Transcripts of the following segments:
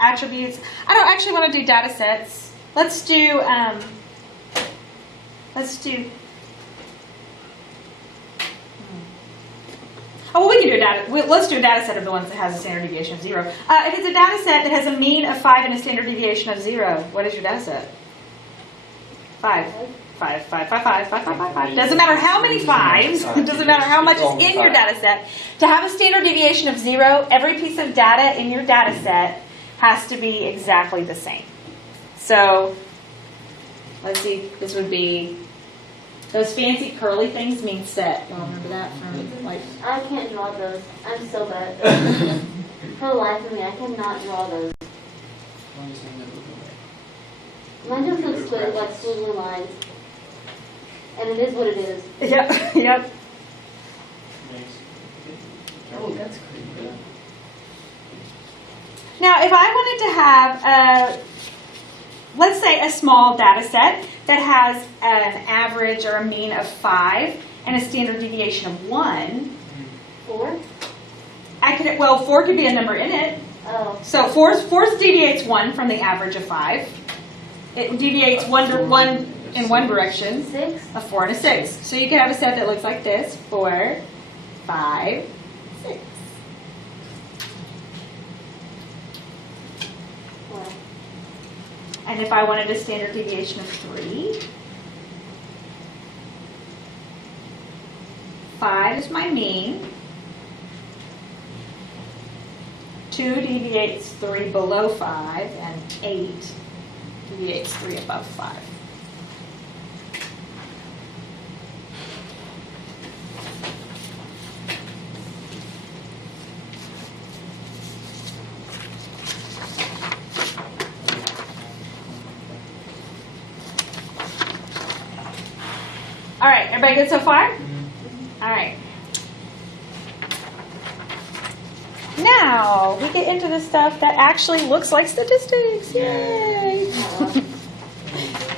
attributes. I don't actually want to do data sets. Let's do, oh, well, we can do a let's do a data set of the ones that has a standard deviation of 0. If it's a data set that has a mean of 5 and a standard deviation of 0, what is your data set? 5. 5, 5, 5, 5, 5, 5, 5, 5. Doesn't matter how many 5s, it doesn't matter how much is in your data set. To have a standard deviation of 0, every piece of data in your data set has to be exactly the same. So, let's see, this would be, those fancy curly things mean set. Y'all remember that from, like... I can't draw those. I'm so bad. For the life of me, I cannot draw those. Mine just looks good, like squiggly lines. And it is what it is. Yep, yep. Oh, that's great. Now, if I wanted to have, let's say, a small data set that has an average or a mean of 5 and a standard deviation of 1. 4? I could, well, 4 could be a number in it. Oh. So 4 deviates 1 from the average of 5. It deviates one in one direction. 6? A 4 and a 6. So you could have a set that looks like this: 4, 5, 6. Wow. And if I wanted a standard deviation of 3, 5 is my mean. 2 deviates 3 below 5, and 8 deviates 3 above 5. All right, everybody good so far? All right. Now, we get into the stuff that actually looks like statistics. Yay!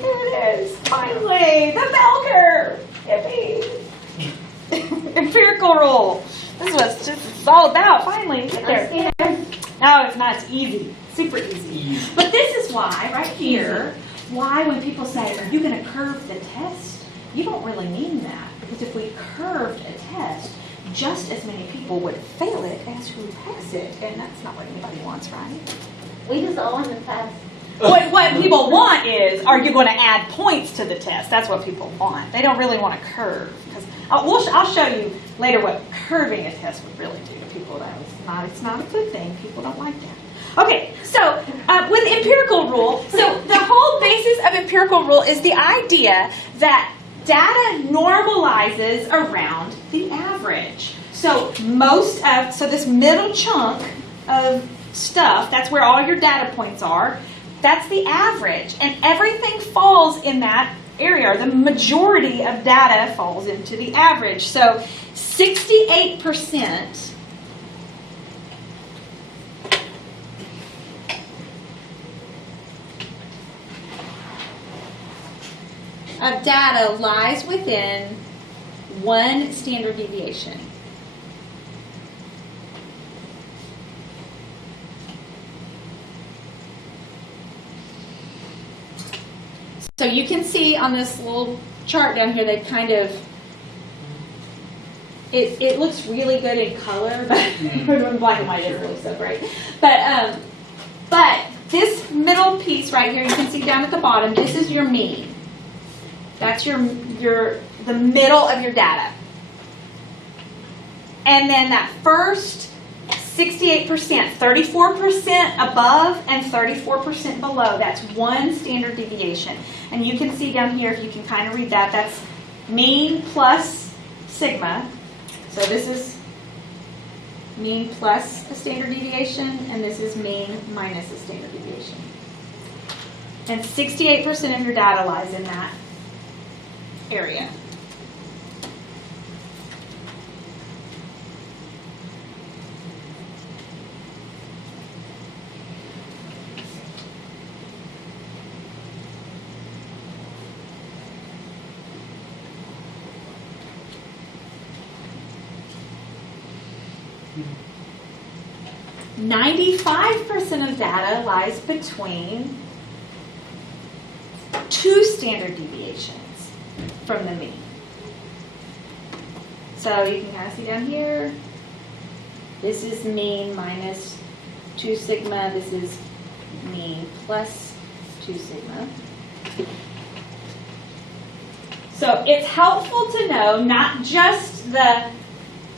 There it is. Finally, the bell curve. Yippee! Empirical rule. This is what it's all about. Finally, we get there. No, it's not. It's easy. Super easy. But this is why, right here, why when people say, are you going to curve the test? You don't really mean that. Because if we curved a test, just as many people would fail it as who pass it. And that's not what anybody wants, right? We just all want to pass. What people want is, are you going to add points to the test? That's what people want. They don't really want to curve. Because I'll show you later what curving a test would really do to people. It's not a good thing. People don't like that. Okay, so with empirical rule, so the whole basis of empirical rule is the idea that data normalizes around the average. So so this middle chunk of stuff, that's where all your data points are, that's the average. And everything falls in that area, or the majority of data falls into the average. So 68% of data lies within one standard deviation. So you can see on this little chart down here, they kind of, it looks really good in color, but in black and white it doesn't look so great. But this middle piece right here, you can see down at the bottom, this is your mean. That's the middle of your data. And then that first 68%, 34% above and 34% below, that's one standard deviation. And you can see down here, if you can kind of read that, that's mean plus sigma. So this is mean plus a standard deviation, and this is mean minus a standard deviation. And 68% of your data lies in that area. 95% of data lies between 2 standard deviations from the mean. So you can kind of see down here, this is mean minus 2 sigma, this is mean plus 2 sigma. So it's helpful to know not just the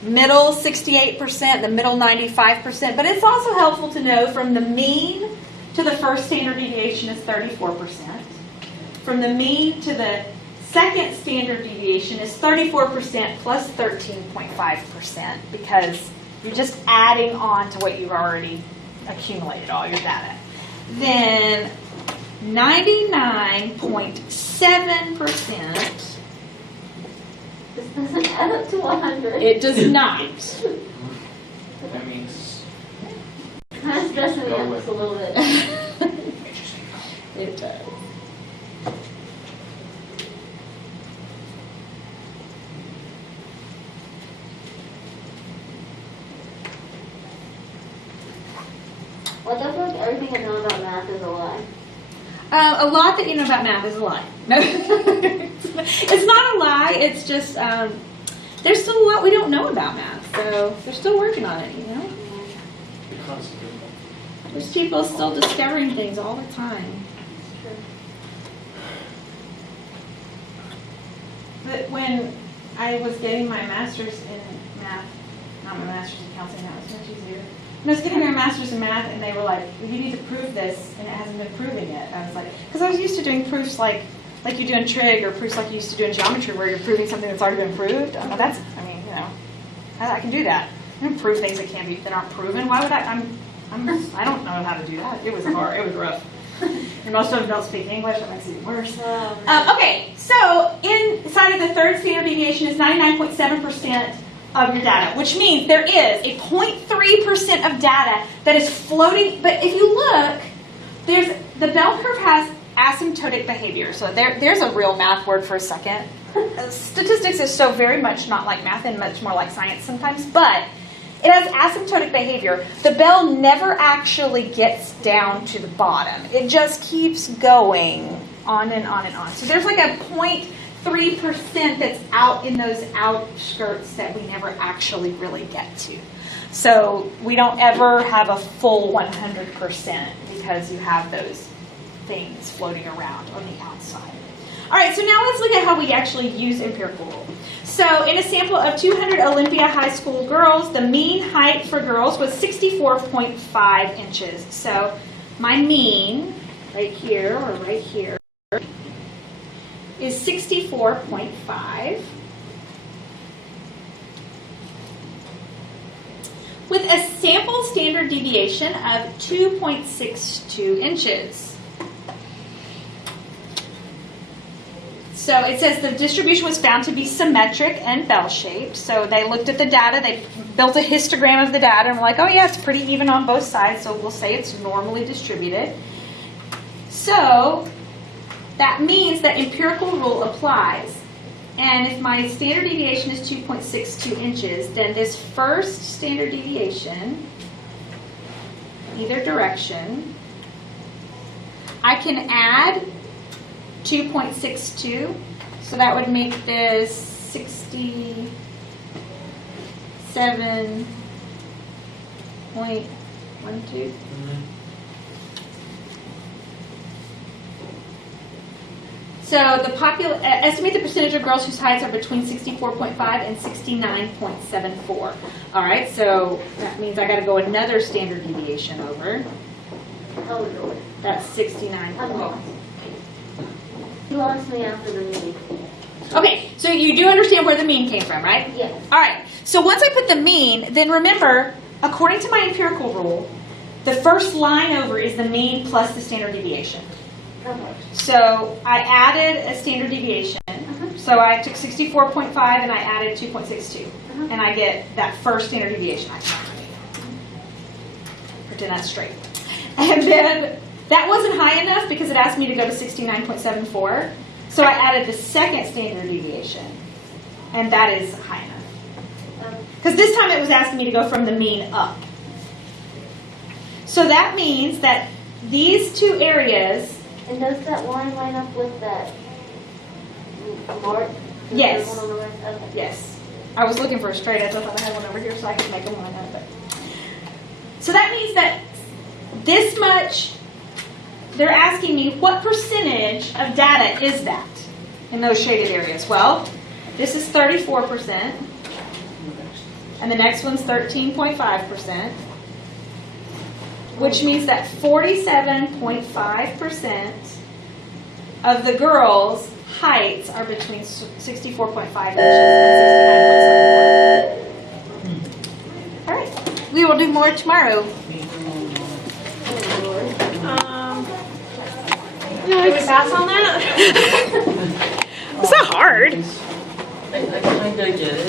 middle 68%, the middle 95%, but it's also helpful to know from the mean to the first standard deviation is 34%. From the mean to the second standard deviation is 34% plus 13.5% because you're just adding on to what you've already accumulated, all your data. Then 99.7%. This doesn't add up to 100. It does not. That means, Kind of stressing me out just a little bit. It does. Like, I feel like everything I know about math is a lie. A lot that you know about math is a lie. No, it's not a lie. It's just there's still a lot we don't know about math, so they're still working on it. You know, because of there's people still discovering things all the time. True. But when I was getting my master's in math, not my master's in counseling, that was much easier. When I was getting my master's in math, and they were like, well, "You need to prove this," and it hasn't been proven yet. I was like, because I was used to doing proofs like you do in trig, or proofs like you used to do in geometry, where you're proving something that's already been proved. I can do that. I can prove things that aren't proven. Why would I? I don't know how to do that. It was hard. It was rough. And most of them don't speak English. That makes it even worse. Okay, so inside of the third standard deviation is 99.7% of your data, which means there is a 0.3% of data that is floating. But if you look, the bell curve has asymptotic behavior. So there's a real math word for a second. Statistics is so very much not like math and much more like science sometimes, but it has asymptotic behavior. The bell never actually gets down to the bottom. It just keeps going on and on and on. So there's like a 0.3% that's out in those outskirts that we never actually really get to. So we don't ever have a full 100% because you have those things floating around on the outside. All right, so now let's look at how we actually use empirical rule. So in a sample of 200 Olympia High School girls, the mean height for girls was 64.5 inches. So my mean right here or right here is 64.5 with a sample standard deviation of 2.62 inches. So it says the distribution was found to be symmetric and bell-shaped. So they looked at the data, they built a histogram of the data, and were like, oh yeah, it's pretty even on both sides, so we'll say it's normally distributed. So that means that empirical rule applies. And if my standard deviation is 2.62 inches, then this first standard deviation, either direction, I can add 2.62, so that would make this 67.12. So the estimate the percentage of girls whose heights are between 64.5 and 69.74. All right, so that means I got to go another standard deviation over. Oh, Lord. That's 69. I'm lost. You lost me after the meeting. Okay, so you do understand where the mean came from, right? Yes. All right, so once I put the mean, then remember, according to my empirical rule, the first line over is the mean plus the standard deviation. Okay. So I added a standard deviation. So I took 64.5 and I added 2.62. And I get that first standard deviation. I can pretend that's straight. And then that wasn't high enough because it asked me to go to 69.74. So I added the second standard deviation. And that is high enough. Because this time it was asking me to go from the mean up. So that means that these two areas, And does that line line up with that mark? Yes. There's one on the right? Okay. yes. I was looking for a straight edge. I thought I had one over here so I could make them line up. But. So that means that this much, they're asking me what percentage of data is that in those shaded areas? Well, this is 34%, and the next one's 13.5%, which means that 47.5% of the girls' heights are between 64.5 inches and 69.7. All right, we will do more tomorrow. Can we pass on that? It's not hard. I kinda get it.